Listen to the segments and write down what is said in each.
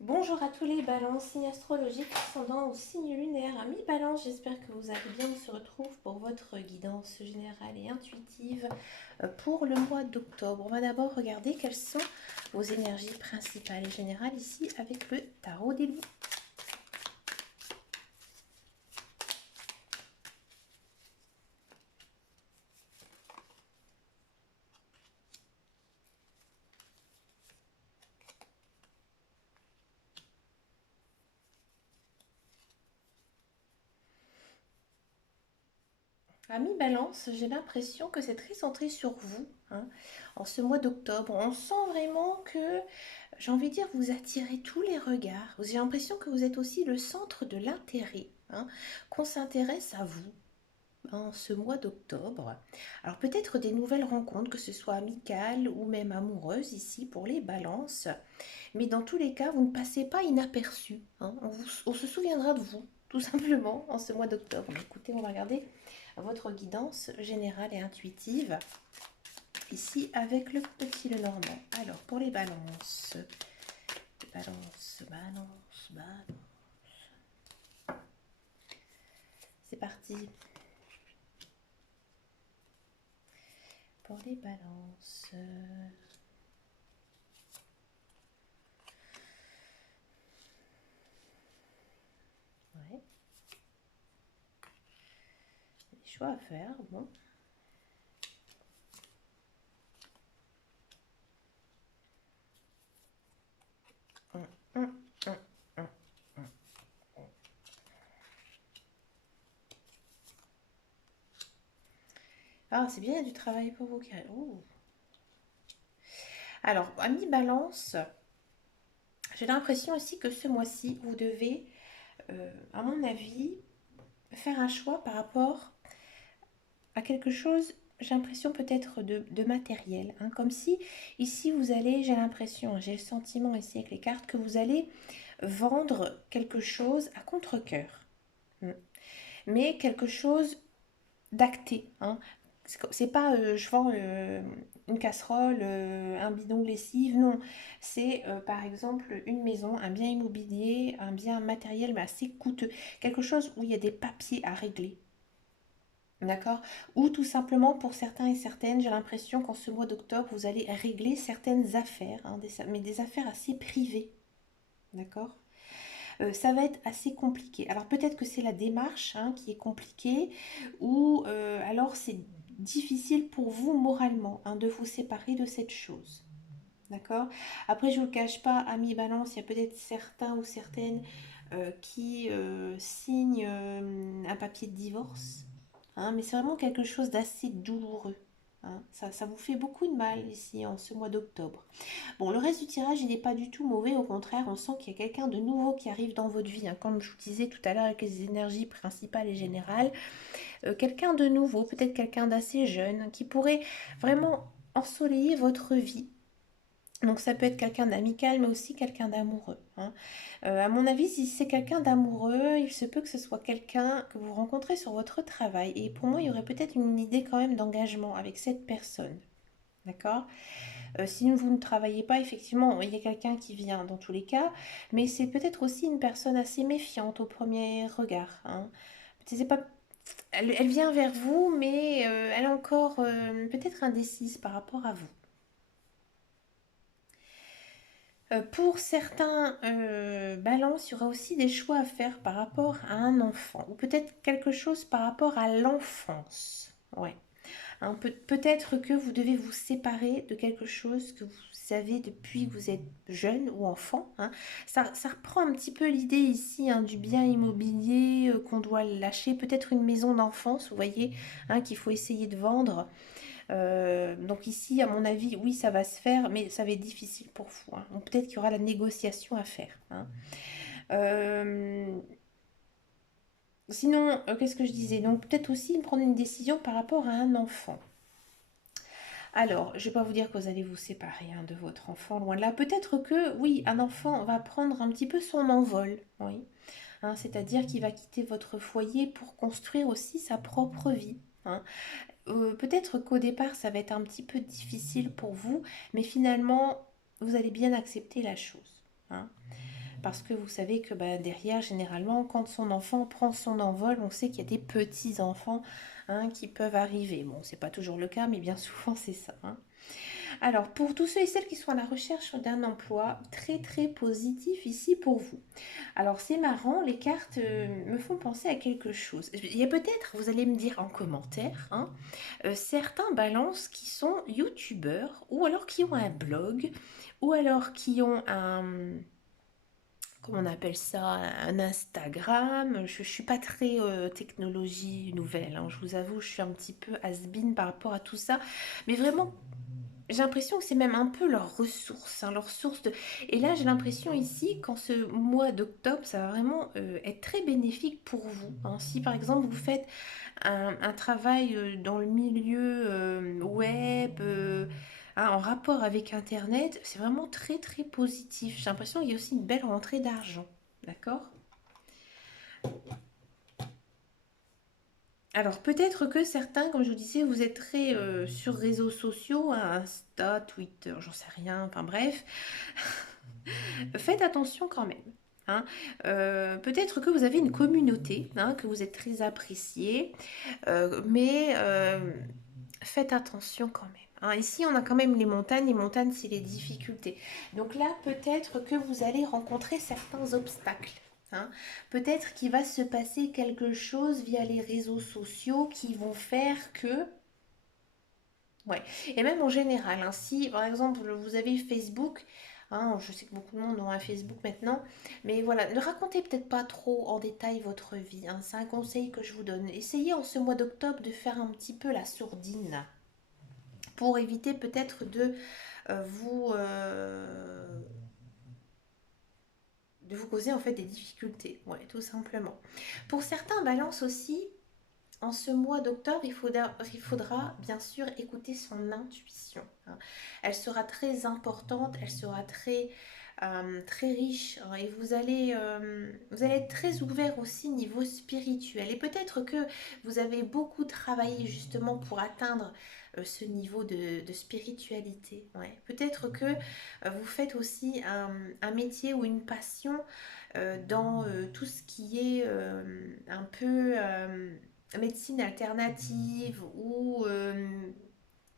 Bonjour à tous les balances, signe astrologique, ascendant ou signe lunaire. Amis balance, j'espère que vous allez bien. On se retrouve pour votre guidance générale et intuitive pour le mois d'octobre. On va d'abord regarder quelles sont vos énergies principales et générales ici avec le tarot des loups. Amis balance, j'ai l'impression que c'est très centré sur vous, hein, en ce mois d'octobre. On sent vraiment que, j'ai envie de dire, vous attirez tous les regards. J'ai l'impression que vous êtes aussi le centre de l'intérêt, hein, qu'on s'intéresse à vous en ce mois d'octobre. Alors peut-être des nouvelles rencontres, que ce soit amicales ou même amoureuses ici pour les balances. Mais dans tous les cas, vous ne passez pas inaperçu, hein. On se souviendra de vous, tout simplement, en ce mois d'octobre. Écoutez, on va regarder votre guidance générale et intuitive, ici avec le petit Lenormand. Alors, pour les balances, balance. C'est parti. Pour les balances. Ouais. Des choix à faire, bon. Hum, hum, hum, hum. Ah, c'est bien, il y a du travail pour vous. Ouh. Alors, ami balance, j'ai l'impression aussi que ce mois-ci, vous devez, à mon avis, faire un choix par rapport à quelque chose, j'ai l'impression peut-être de matériel, hein, comme si ici vous allez, j'ai l'impression, j'ai le sentiment ici avec les cartes, que vous allez vendre quelque chose à contre-cœur. Mais quelque chose d'acté, hein. C'est pas je vends une casserole, un bidon de lessive, non. C'est par exemple une maison, un bien immobilier, un bien matériel mais assez coûteux. Quelque chose où il y a des papiers à régler. D'accord. Ou tout simplement pour certains et certaines, j'ai l'impression qu'en ce mois d'octobre, vous allez régler certaines affaires, hein, mais des affaires assez privées. D'accord. Ça va être assez compliqué. Alors peut-être que c'est la démarche, hein, qui est compliquée, ou alors c'est difficile pour vous moralement, hein, de vous séparer de cette chose. D'accord. Après, je ne vous le cache pas, amis balance, il y a peut-être certains ou certaines qui signent un papier de divorce, hein, mais c'est vraiment quelque chose d'assez douloureux, hein. Ça vous fait beaucoup de mal ici en ce mois d'octobre. Bon, le reste du tirage, il n'est pas du tout mauvais. Au contraire, on sent qu'il y a quelqu'un de nouveau qui arrive dans votre vie, hein. Comme je vous disais tout à l'heure avec les énergies principales et générales, quelqu'un de nouveau, peut-être quelqu'un d'assez jeune, qui pourrait vraiment ensoleiller votre vie. Donc ça peut être quelqu'un d'amical, mais aussi quelqu'un d'amoureux, hein. À mon avis, si c'est quelqu'un d'amoureux, il se peut que ce soit quelqu'un que vous rencontrez sur votre travail. Et pour moi, il y aurait peut-être une idée quand même d'engagement avec cette personne. D'accord. Si vous ne travaillez pas, effectivement, il y a quelqu'un qui vient dans tous les cas, mais c'est peut-être aussi une personne assez méfiante au premier regard, hein. C'est pas, elle vient vers vous, mais elle est encore peut-être indécise par rapport à vous. Pour certains balances, il y aura aussi des choix à faire par rapport à un enfant, ou peut-être quelque chose par rapport à l'enfance. Ouais. Hein, peut-être que vous devez vous séparer de quelque chose que vous savez depuis que vous êtes jeune ou enfant, hein. Ça reprend un petit peu l'idée ici, hein, du bien immobilier qu'on doit lâcher, peut-être une maison d'enfance, vous voyez, hein, qu'il faut essayer de vendre. Donc ici, à mon avis, oui, ça va se faire, mais ça va être difficile pour vous, hein. Donc peut-être qu'il y aura la négociation à faire, hein. Euh, Sinon, qu'est-ce que je disais? Donc peut-être aussi prendre une décision par rapport à un enfant. Alors, je ne vais pas vous dire que vous allez vous séparer, hein, de votre enfant, loin de là. Peut-être que, oui, un enfant va prendre un petit peu son envol, oui. Hein, c'est-à-dire qu'il va quitter votre foyer pour construire aussi sa propre vie, hein. Peut-être qu'au départ, ça va être un petit peu difficile pour vous, mais finalement, vous allez bien accepter la chose, hein. parce que vous savez que bah, derrière, généralement, quand son enfant prend son envol, on sait qu'il y a des petits-enfants hein, qui peuvent arriver. Bon, c'est pas toujours le cas, mais bien souvent, c'est ça. Hein. Alors, pour tous ceux et celles qui sont à la recherche d'un emploi, très très positif ici pour vous. Alors, c'est marrant, les cartes me font penser à quelque chose. Il y a peut-être, vous allez me dire en commentaire, hein, certains balances qui sont youtubeurs, ou alors qui ont un blog, ou alors qui ont un, comment on appelle ça, un Instagram. Je ne suis pas très technologie nouvelle, hein. Je vous avoue, je suis un petit peu has-been par rapport à tout ça. Mais vraiment, j'ai l'impression que c'est même un peu leur ressource, hein, leur source de... Et là, j'ai l'impression ici, qu'en ce mois d'octobre, ça va vraiment être très bénéfique pour vous. Hein. Si par exemple, vous faites un travail dans le milieu web, hein, en rapport avec Internet, c'est vraiment très très positif. J'ai l'impression qu'il y a aussi une belle rentrée d'argent. D'accord. Alors peut-être que certains, comme je vous disais, vous êtes très sur réseaux sociaux, hein, Insta, Twitter, j'en sais rien, enfin bref. Faites attention quand même. Hein. Peut-être que vous avez une communauté, hein, que vous êtes très apprécié, mais faites attention quand même. Hein. Ici, on a quand même les montagnes. Les montagnes, c'est les difficultés. Donc là, peut-être que vous allez rencontrer certains obstacles. Hein. Peut-être qu'il va se passer quelque chose via les réseaux sociaux qui vont faire que... Ouais. Et même en général, hein, si par exemple vous avez Facebook, hein, je sais que beaucoup de monde ont un Facebook maintenant, mais voilà, ne racontez peut-être pas trop en détail votre vie. Hein. C'est un conseil que je vous donne. Essayez en ce mois d'octobre de faire un petit peu la sourdine pour éviter peut-être euh, de vous causer en fait des difficultés, ouais, tout simplement. Pour certains balances aussi, en ce mois d'octobre, il faudra bien sûr écouter son intuition. Hein. Elle sera très importante, elle sera très riche hein, et vous allez être très ouvert aussi niveau spirituel. Et peut-être que vous avez beaucoup travaillé justement pour atteindre ce niveau de spiritualité. Ouais. Peut-être que vous faites aussi un métier ou une passion dans tout ce qui est un peu médecine alternative ou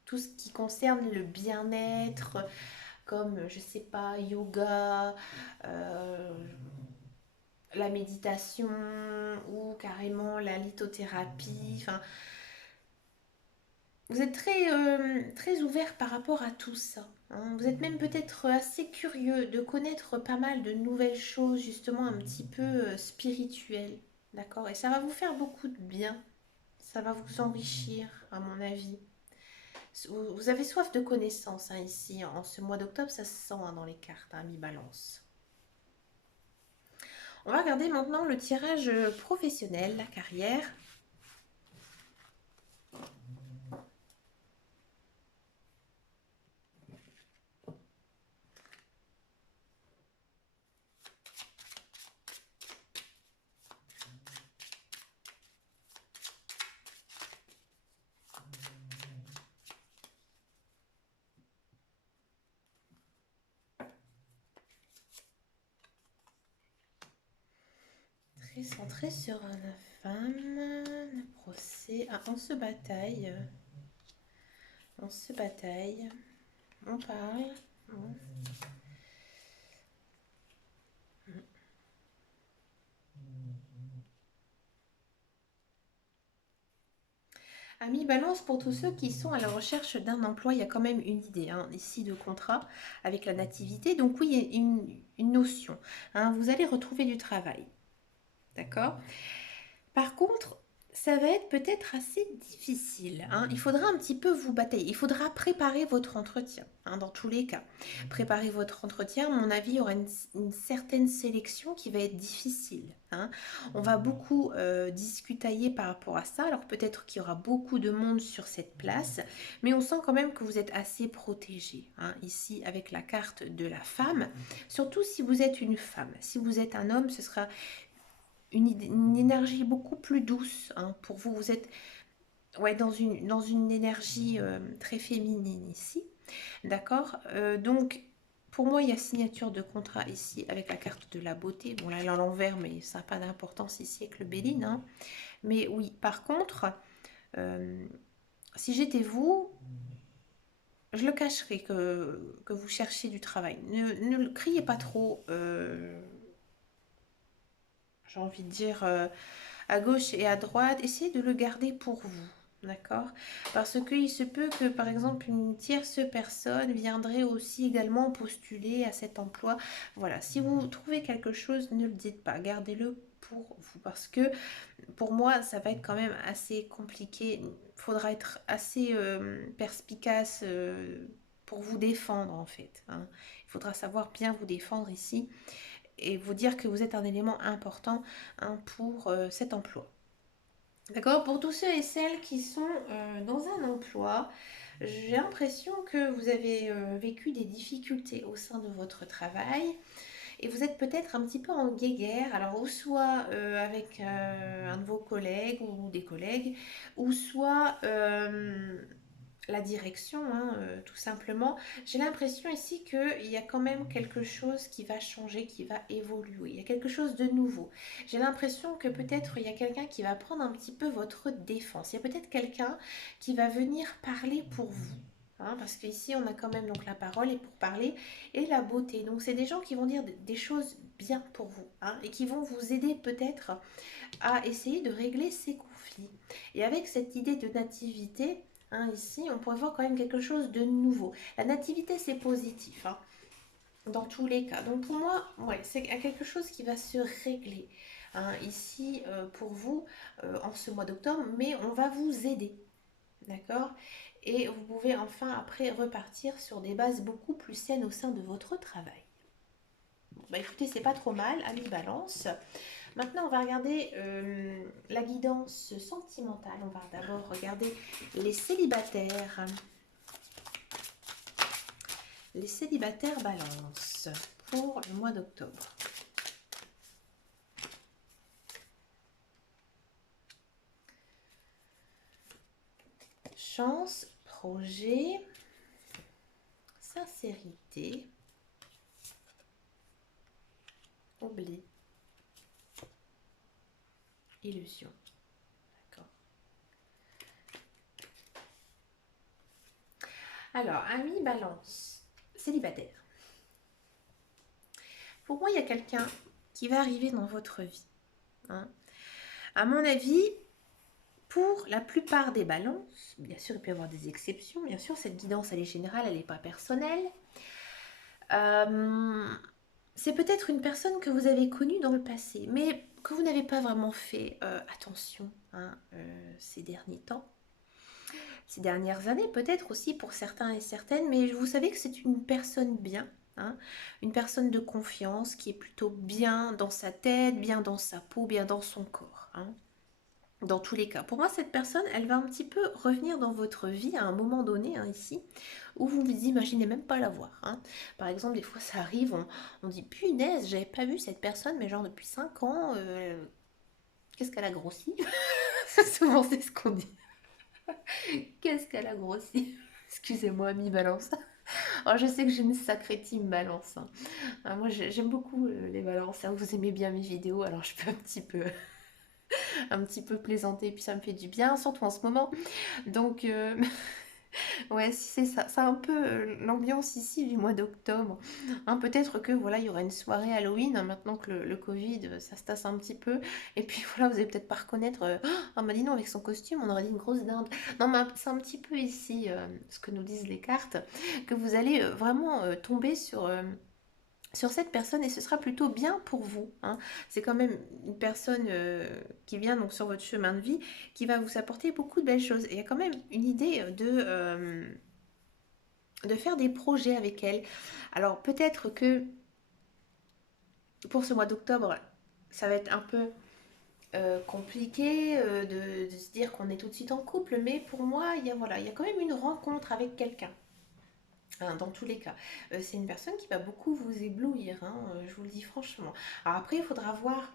tout ce qui concerne le bien-être, comme, je sais pas, yoga, euh, la méditation ou carrément la lithothérapie. Enfin, vous êtes très ouvert par rapport à tout ça. Hein. Vous êtes même peut-être assez curieux de connaître pas mal de nouvelles choses, justement un petit peu spirituelles. D'accord. Et ça va vous faire beaucoup de bien. Ça va vous enrichir, à mon avis. Vous avez soif de connaissances hein, ici. En ce mois d'octobre, ça se sent hein, dans les cartes, hein, mi-balance. On va regarder maintenant le tirage professionnel, la carrière. Très centré sur la femme, le procès. Ah, on se bataille. On se bataille. On parle. Bon. Amis Balance, pour tous ceux qui sont à la recherche d'un emploi, il y a quand même une idée hein, ici de contrat avec la nativité. Donc oui, il y a une notion. Hein, vous allez retrouver du travail. D'accord. Par contre, ça va être peut-être assez difficile. Hein. Il faudra un petit peu vous batailler. Il faudra préparer votre entretien, hein, dans tous les cas. Préparer votre entretien, à mon avis, il y aura une certaine sélection qui va être difficile. Hein. On va beaucoup discutailler par rapport à ça. Alors peut-être qu'il y aura beaucoup de monde sur cette place, mais on sent quand même que vous êtes assez protégé. Hein, ici, avec la carte de la femme. Surtout si vous êtes une femme. Si vous êtes un homme, ce sera une énergie beaucoup plus douce hein, pour vous. Vous êtes ouais, dans une énergie très féminine ici. D'accord. Donc, pour moi, il y a signature de contrat ici avec la carte de la beauté. Bon, là, elle est à l'envers, mais ça n'a pas d'importance ici avec le Béline, hein. Mais oui, par contre, euh, si j'étais vous, je le cacherais que vous cherchiez du travail. Ne le criez pas trop, j'ai envie de dire, à gauche et à droite. Essayez de le garder pour vous. D'accord? Parce qu'il se peut que, par exemple, une tierce personne viendrait aussi également postuler à cet emploi. Voilà, si vous trouvez quelque chose, ne le dites pas, gardez-le pour vous. Parce que pour moi, ça va être quand même assez compliqué. Il faudra être assez perspicace pour vous défendre, en fait, hein. Il faudra savoir bien vous défendre ici et vous dire que vous êtes un élément important, hein, pour cet emploi. D'accord? Pour tous ceux et celles qui sont dans un emploi, j'ai l'impression que vous avez vécu des difficultés au sein de votre travail et vous êtes peut-être un petit peu en guéguerre, alors ou soit avec un de vos collègues ou des collègues, ou soit la direction, hein, tout simplement. J'ai l'impression ici qu'il y a quand même quelque chose qui va changer, qui va évoluer. Il y a quelque chose de nouveau. J'ai l'impression que peut-être il y a quelqu'un qui va prendre un petit peu votre défense. Il y a peut-être quelqu'un qui va venir parler pour vous. Hein, parce qu'ici, on a quand même donc la parole et pour parler et la beauté. Donc, c'est des gens qui vont dire des choses bien pour vous, hein, et qui vont vous aider peut-être à essayer de régler ces conflits. Et avec cette idée de nativité, hein, ici, on pourrait voir quand même quelque chose de nouveau. La nativité, c'est positif, hein, dans tous les cas. Donc pour moi, ouais, c'est quelque chose qui va se régler, hein, ici pour vous en ce mois d'octobre, mais on va vous aider. D'accord? Et vous pouvez enfin après repartir sur des bases beaucoup plus saines au sein de votre travail. Bon, bah écoutez, c'est pas trop mal, ami Balance. Maintenant, on va regarder la guidance sentimentale. On va d'abord regarder les célibataires. Les célibataires Balance pour le mois d'octobre. Chance, projet, sincérité, oubli, illusion. D'accord. Alors, ami Balance, célibataire. Pour moi, il y a quelqu'un qui va arriver dans votre vie, hein. À mon avis, pour la plupart des balances, bien sûr, il peut y avoir des exceptions. Bien sûr, cette guidance, elle est générale, elle n'est pas personnelle. C'est peut-être une personne que vous avez connue dans le passé, mais que vous n'avez pas vraiment fait attention, hein, ces derniers temps, ces dernières années, peut-être aussi pour certains et certaines, mais vous savez que c'est une personne bien, hein, une personne de confiance qui est plutôt bien dans sa tête, bien dans sa peau, bien dans son corps, hein. Dans tous les cas, pour moi, cette personne, elle va un petit peu revenir dans votre vie à un moment donné, hein, ici, où vous vous imaginez même pas la voir, hein. Par exemple, des fois, ça arrive, on dit, punaise, j'avais pas vu cette personne, mais genre depuis 5 ans, qu'est-ce qu'elle a grossi? Souvent, c'est ce qu'on dit. Qu'est-ce qu'elle a grossi? Excusez-moi, mi balance. Alors, je sais que j'ai une sacrée team balance, hein. Moi, j'aime beaucoup les balances, hein. Vous aimez bien mes vidéos, alors je peux un petit peu plaisanter, puis ça me fait du bien, surtout en ce moment. Donc, ouais, c'est ça. C'est un peu l'ambiance ici du mois d'octobre, hein. Peut-être que voilà, il y aura une soirée Halloween, hein, maintenant que le Covid, ça se tasse un petit peu. Et puis voilà, vous allez peut-être pas reconnaître. Ah, bah dis non, avec son costume, on aurait dit une grosse dinde. Non, mais c'est un petit peu ici ce que nous disent les cartes, que vous allez vraiment tomber sur cette personne et ce sera plutôt bien pour vous, hein. C'est quand même une personne qui vient donc sur votre chemin de vie qui va vous apporter beaucoup de belles choses. Et il y a quand même une idée de faire des projets avec elle. Alors peut-être que pour ce mois d'octobre, ça va être un peu compliqué de se dire qu'on est tout de suite en couple, mais pour moi, voilà, il y a quand même une rencontre avec quelqu'un, hein, dans tous les cas. C'est une personne qui va beaucoup vous éblouir, hein, je vous le dis franchement. Alors après, il faudra voir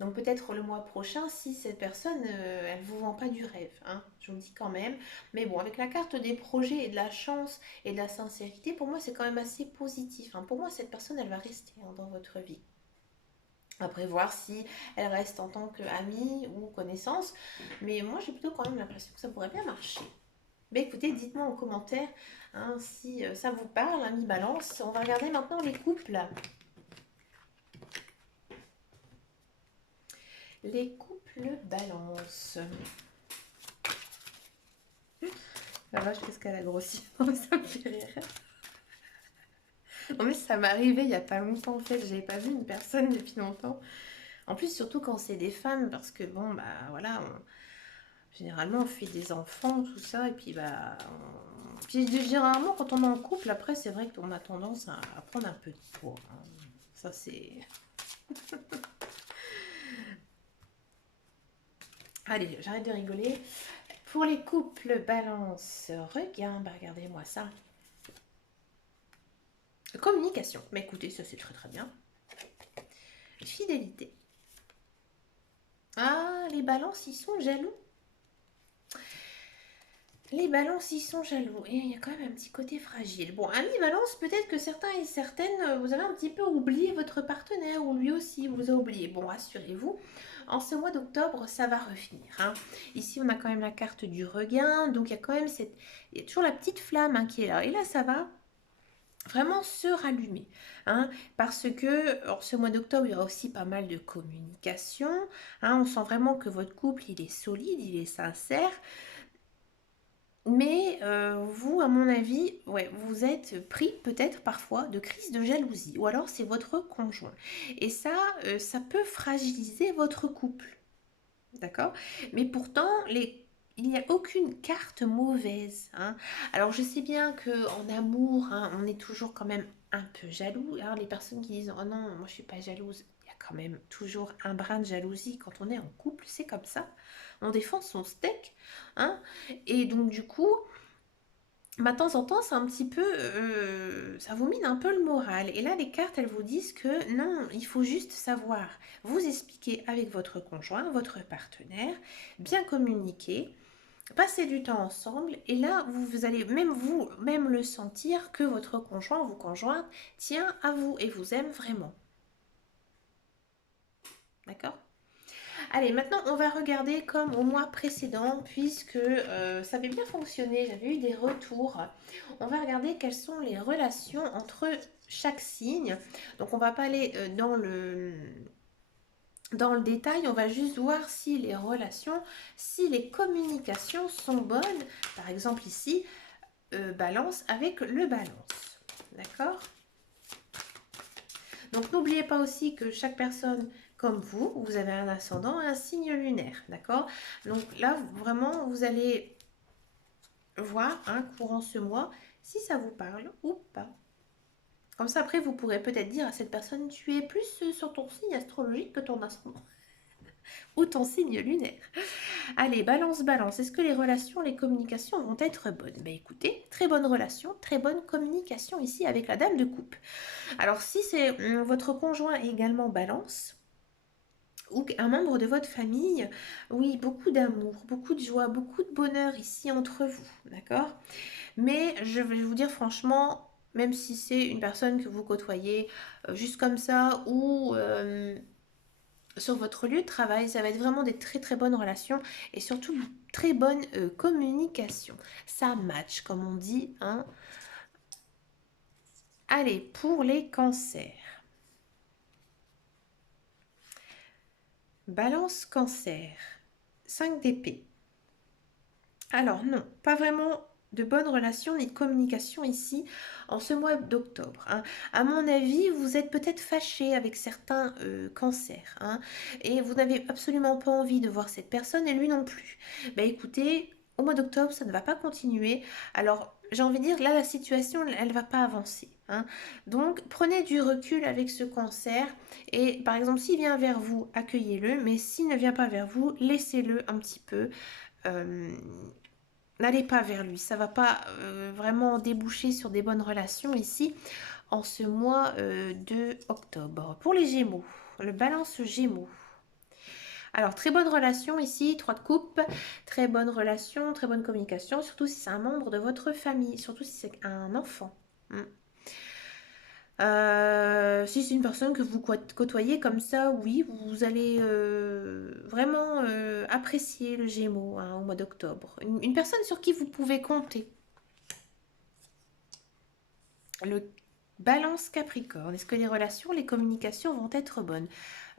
Donc peut-être le mois prochain, si cette personne, elle vous vend pas du rêve, hein, je vous le dis quand même. Mais bon, avec la carte des projets et de la chance et de la sincérité, pour moi, c'est quand même assez positif, hein. Pour moi, cette personne, elle va rester, hein, dans votre vie. Après, voir si elle reste en tant qu'amie ou connaissance. Mais moi, j'ai plutôt quand même l'impression que ça pourrait bien marcher. Mais écoutez, dites-moi en commentaire, hein, si ça vous parle, ami Balance. On va regarder maintenant les couples. Les couples Balance. La vache, qu'est-ce qu'elle a grossi. Ça me fait rire. Non mais ça m'est arrivé il y a pas longtemps en fait. J'avais pas vu une personne depuis longtemps. En plus, surtout quand c'est des femmes, parce que bon, bah voilà, généralement on fait des enfants, tout ça, et puis bah. Puis généralement, quand on est en couple, après, c'est vrai qu'on a tendance à prendre un peu de poids, hein. Ça, c'est. Allez, j'arrête de rigoler. Pour les couples balance, regarde, bah, regardez-moi ça. Communication. Mais écoutez, ça c'est très très bien. Fidélité. Ah, les balances, ils sont jaloux. Les balances, ils sont jaloux. Et il y a quand même un petit côté fragile. Bon, ami balance, peut-être que certains et certaines, vous avez un petit peu oublié votre partenaire, ou lui aussi vous a oublié. Bon, rassurez-vous, en ce mois d'octobre, ça va revenir, hein. Ici, on a quand même la carte du regain. Donc, il y a quand même cette. Il y a toujours la petite flamme, hein, qui est là. Et là, ça va vraiment se rallumer, hein, parce que ce mois d'octobre, il y aura aussi pas mal de communication, hein. On sent vraiment que votre couple, il est solide, il est sincère. Mais vous, à mon avis, ouais, vous êtes pris peut-être parfois de crise de jalousie. Ou alors c'est votre conjoint. Et ça peut fragiliser votre couple. D'accord? Mais pourtant, il n'y a aucune carte mauvaise, hein. Alors je sais bien qu'en amour, hein, on est toujours quand même un peu jaloux. Alors les personnes qui disent, oh non, moi je suis pas jalouse. Il y a quand même toujours un brin de jalousie quand on est en couple. C'est comme ça. On défend son steak, hein. Et donc du coup, bah, de temps en temps, c'est un petit peu, ça vous mine un peu le moral. Et là, les cartes, elles vous disent que non, il faut juste savoir vous expliquer avec votre conjoint, votre partenaire, bien communiquer, passer du temps ensemble. Et là, vous allez même le sentir que votre conjoint ou conjointe tient à vous et vous aime vraiment. D'accord? Allez, maintenant on va regarder comme au mois précédent, puisque ça avait bien fonctionné, j'avais eu des retours. On va regarder quelles sont les relations entre chaque signe. Donc on va pas aller dans le détail, on va juste voir si les relations, si les communications sont bonnes. Par exemple ici, balance avec le balance. D'accord? Donc n'oubliez pas aussi que chaque personne comme vous avez un ascendant et un signe lunaire, d'accord? Donc là, vraiment, vous allez voir, hein, courant ce mois, si ça vous parle ou pas. Comme ça, après, vous pourrez peut-être dire à cette personne, tu es plus sur ton signe astrologique que ton ascendant ou ton signe lunaire. Allez, balance, balance. Est-ce que les relations, les communications vont être bonnes? Ben écoutez, très bonne relation, très bonne communication ici avec la dame de coupe. Alors si c'est votre conjoint également balance, ou un membre de votre famille, oui, beaucoup d'amour, beaucoup de joie, beaucoup de bonheur ici entre vous, d'accord? Mais je vais vous dire franchement, même si c'est une personne que vous côtoyez juste comme ça ou sur votre lieu de travail, ça va être vraiment des très très bonnes relations et surtout une très bonne communication. Ça match, comme on dit, hein. Allez, pour les cancers. Balance cancer. 5 d'épée. Alors non, pas vraiment de bonnes relations ni de communication ici en ce mois d'octobre, hein. À mon avis, vous êtes peut-être fâché avec certains cancers, hein, et vous n'avez absolument pas envie de voir cette personne et lui non plus. Bah écoutez, au mois d'octobre, ça ne va pas continuer. Alors j'ai envie de dire, là la situation, elle ne va pas avancer, hein. Donc prenez du recul avec ce cancer et par exemple s'il vient vers vous, accueillez-le, mais s'il ne vient pas vers vous, laissez-le un petit peu. euh, N'allez pas vers lui, ça va pas vraiment déboucher sur des bonnes relations ici en ce mois de octobre. Pour les Gémeaux, le balance Gémeaux. Alors, très bonne relation ici, 3 de coupe, très bonne relation, très bonne communication, surtout si c'est un membre de votre famille, surtout si c'est un enfant. Mm. Si c'est une personne que vous côtoyez comme ça, oui, vous allez vraiment apprécier le Gémeaux hein, au mois d'octobre. Une personne sur qui vous pouvez compter. Le Balance Capricorne, est-ce que les relations, les communications vont être bonnes?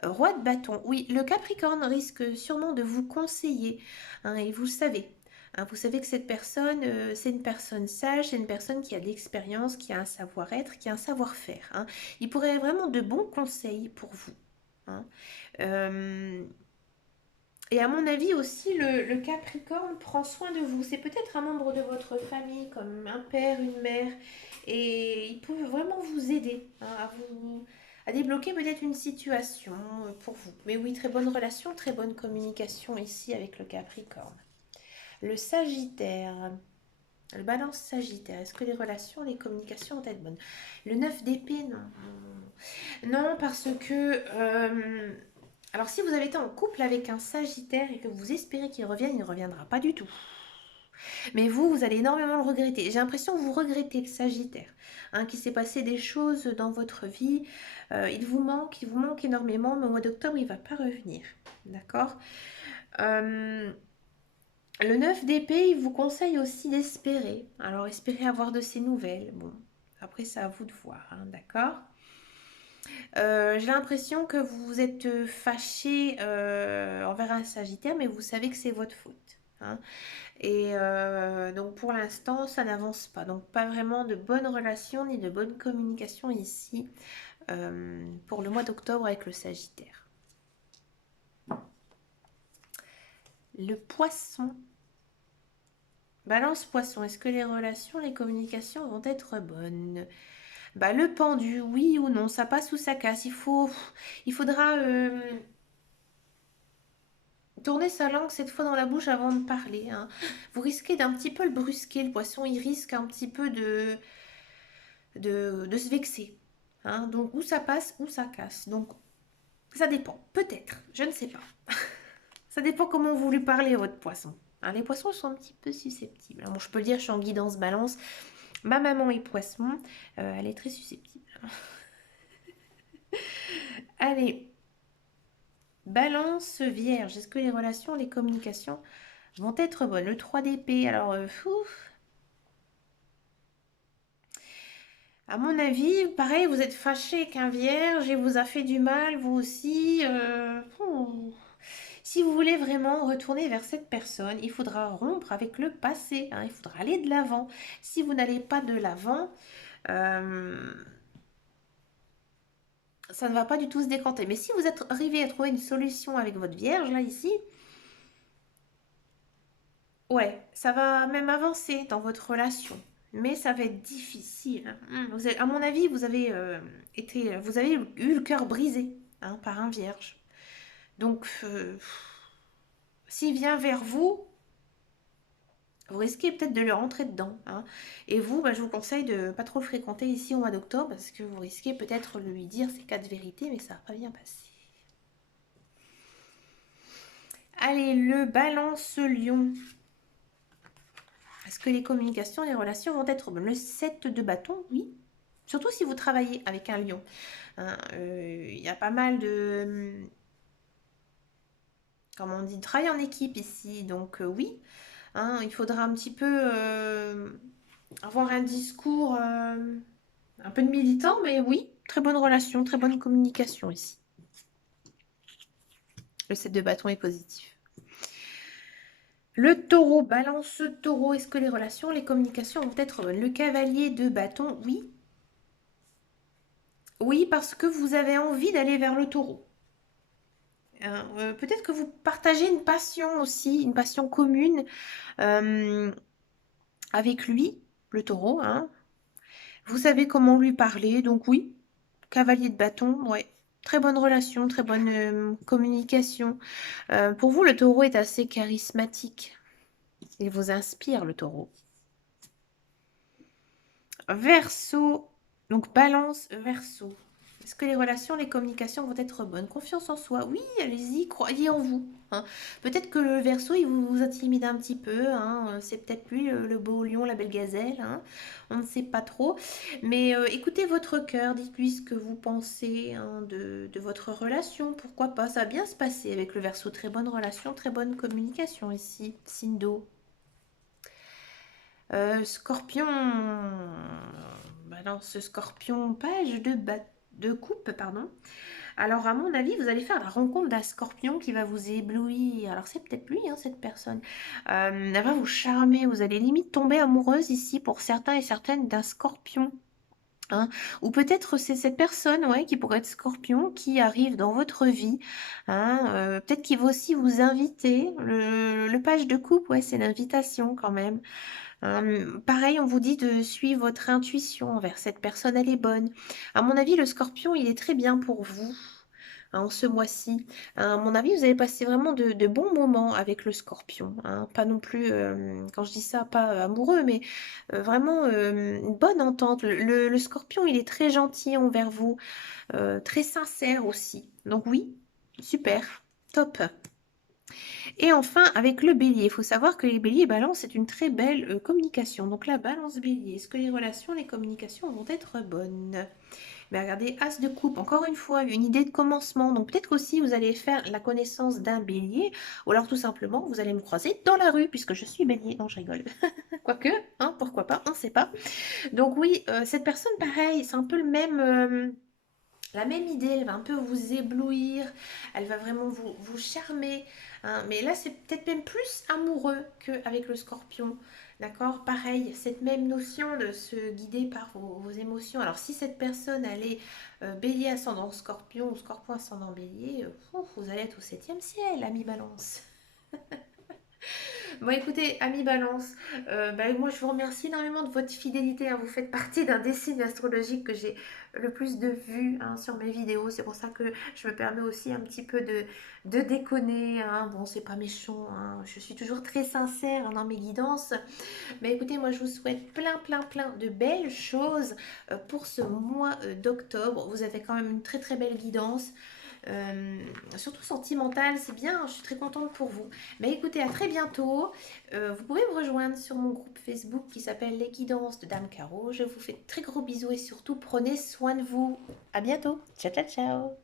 Roi de bâton, oui, le Capricorne risque sûrement de vous conseiller, hein, et vous le savez. Hein, vous savez que cette personne, c'est une personne sage, c'est une personne qui a de l'expérience, qui a un savoir-être, qui a un savoir-faire. Hein. Il pourrait vraiment de bons conseils pour vous. Hein. Euh, et à mon avis aussi, le Capricorne prend soin de vous. C'est peut-être un membre de votre famille, comme un père, une mère, et il peut vraiment vous aider hein, à débloquer peut-être une situation pour vous. Mais oui, très bonne relation, très bonne communication ici avec le Capricorne. Le Sagittaire, le Balance Sagittaire, est-ce que les relations, les communications vont être bonnes? Le 9 d'épée, non. Non, parce que alors, si vous avez été en couple avec un Sagittaire et que vous espérez qu'il revienne, il ne reviendra pas du tout. Mais vous, vous allez énormément le regretter. J'ai l'impression que vous regrettez le Sagittaire, hein, qu'il s'est passé des choses dans votre vie. Il vous manque énormément, mais au mois d'octobre, il ne va pas revenir. D'accord. Le 9 d'épée, il vous conseille aussi d'espérer. Alors, espérez avoir de ses nouvelles. Bon, après, c'est à vous de voir, hein, d'accord. J'ai l'impression que vous êtes fâché envers un Sagittaire, mais vous savez que c'est votre faute. Hein. Et donc pour l'instant, ça n'avance pas. Donc pas vraiment de bonnes relations ni de bonne communication ici pour le mois d'octobre avec le Sagittaire. Le Poisson. Balance Poisson, est-ce que les relations, les communications vont être bonnes? Bah, le pendu, oui ou non, ça passe ou ça casse. Il faudra tourner sa langue cette fois dans la bouche avant de parler. Hein. Vous risquez d'un petit peu le brusquer, le poisson. Il risque un petit peu de se vexer. Hein. Donc, ou ça passe ou ça casse. Donc, ça dépend. Peut-être. Je ne sais pas. Ça dépend comment vous lui parlez à votre poisson. Hein, les poissons sont un petit peu susceptibles. Bon, je peux le dire, je suis en guidance balance. Ma maman est poisson. Elle est très susceptible. Allez. Balance vierge. Est-ce que les relations, les communications vont être bonnes? Le 3 d'épée. Alors, à mon avis, pareil, vous êtes fâché qu'un vierge et vous a fait du mal, vous aussi. Si vous voulez vraiment retourner vers cette personne, il faudra rompre avec le passé. Hein, il faudra aller de l'avant. Si vous n'allez pas de l'avant, euh, ça ne va pas du tout se décanter. Mais si vous êtes arrivé à trouver une solution avec votre vierge, là, ici, ouais, ça va même avancer dans votre relation. Mais ça va être difficile. À mon avis, vous avez eu le cœur brisé hein, par un vierge. Donc, s'il vient vers vous, vous risquez peut-être de le rentrer dedans. Hein. Et vous, bah, je vous conseille de ne pas trop le fréquenter ici au mois d'octobre parce que vous risquez peut-être de lui dire ces 4 vérités, mais ça va pas bien passer. Allez, le balance lion. Est-ce que les communications, les relations vont être bonnes? Le 7 de bâton, oui. Surtout si vous travaillez avec un lion. Hein, il y a pas mal de... Comment on dit? Travail en équipe ici. Donc oui, hein, il faudra un petit peu avoir un discours un peu de militant, mais oui, très bonne relation, très bonne communication ici. Le 7 de bâton est positif. Le taureau, balance taureau, est-ce que les relations, les communications vont être bonnes? Le cavalier de bâton, oui. Oui, parce que vous avez envie d'aller vers le taureau. Peut-être que vous partagez une passion aussi, une passion commune euh, avec lui, le taureau. Hein. Vous savez comment lui parler, donc oui, cavalier de bâton, ouais. Très bonne relation, très bonne communication. Pour vous, le taureau est assez charismatique. Il vous inspire, le taureau. Verseau, donc balance verseau. Est-ce que les relations, les communications vont être bonnes? Confiance en soi, oui, allez-y, croyez en vous, hein. Peut-être que le Verseau, il vous intimide un petit peu, hein, c'est peut-être lui le beau lion, la belle gazelle, hein, on ne sait pas trop. Mais écoutez votre cœur, dites-lui ce que vous pensez, hein, de votre relation, pourquoi pas, ça va bien se passer avec le Verseau. Très bonne relation, très bonne communication ici, Sindo. Scorpion, balance Scorpion, page de coupe, pardon. Alors, à mon avis, vous allez faire la rencontre d'un scorpion qui va vous éblouir. Alors, c'est peut-être lui, hein, cette personne. Elle va vous charmer. Vous allez limite tomber amoureuse ici pour certains et certaines d'un scorpion, hein. Ou peut-être c'est cette personne, ouais, qui pourrait être scorpion, qui arrive dans votre vie, hein. Peut-être qu'il va aussi vous inviter. Le page de coupe, ouais, c'est l'invitation quand même. Pareil, on vous dit de suivre votre intuition envers cette personne, elle est bonne. À mon avis, le scorpion, il est très bien pour vous, hein, en ce mois-ci. À mon avis, vous allez passer vraiment de bons moments avec le scorpion, hein. Pas non plus, quand je dis ça, pas amoureux, mais vraiment une bonne entente. Le scorpion, il est très gentil envers vous, très sincère aussi. Donc oui, super, top. Et enfin, avec le bélier, il faut savoir que les béliers et balance, c'est une très belle communication. Donc la balance bélier, est-ce que les relations, les communications vont être bonnes? Mais regardez, as de coupe, encore une fois, une idée de commencement. Donc peut-être aussi vous allez faire la connaissance d'un bélier, ou alors tout simplement, vous allez me croiser dans la rue, puisque je suis bélier. Non, je rigole. Quoique, hein, pourquoi pas, on ne sait pas. Donc oui, cette personne, pareil, c'est un peu le même... la même idée, elle va un peu vous éblouir, elle va vraiment vous charmer, hein. Mais là, c'est peut-être même plus amoureux qu'avec le scorpion. D'accord? Pareil, cette même notion de se guider par vos émotions. Alors, si cette personne, elle est bélier ascendant scorpion ou scorpion ascendant bélier, vous allez être au septième ciel, ami balance. Bon, écoutez, ami Balance, moi je vous remercie énormément de votre fidélité, hein. Vous faites partie d'un des signes astrologiques que j'ai le plus de vues, hein, sur mes vidéos. C'est pour ça que je me permets aussi un petit peu de déconner, hein. Bon, c'est pas méchant, hein. Je suis toujours très sincère, hein, dans mes guidances. Mais écoutez, moi je vous souhaite plein de belles choses pour ce mois d'octobre. Vous avez quand même une très très belle guidance. Surtout sentimentale, c'est bien, je suis très contente pour vous. Mais écoutez, à très bientôt. Vous pouvez me rejoindre sur mon groupe Facebook qui s'appelle Les Guidances de Dame Caro. Je vous fais de très gros bisous et surtout prenez soin de vous. À bientôt. Ciao, ciao, ciao.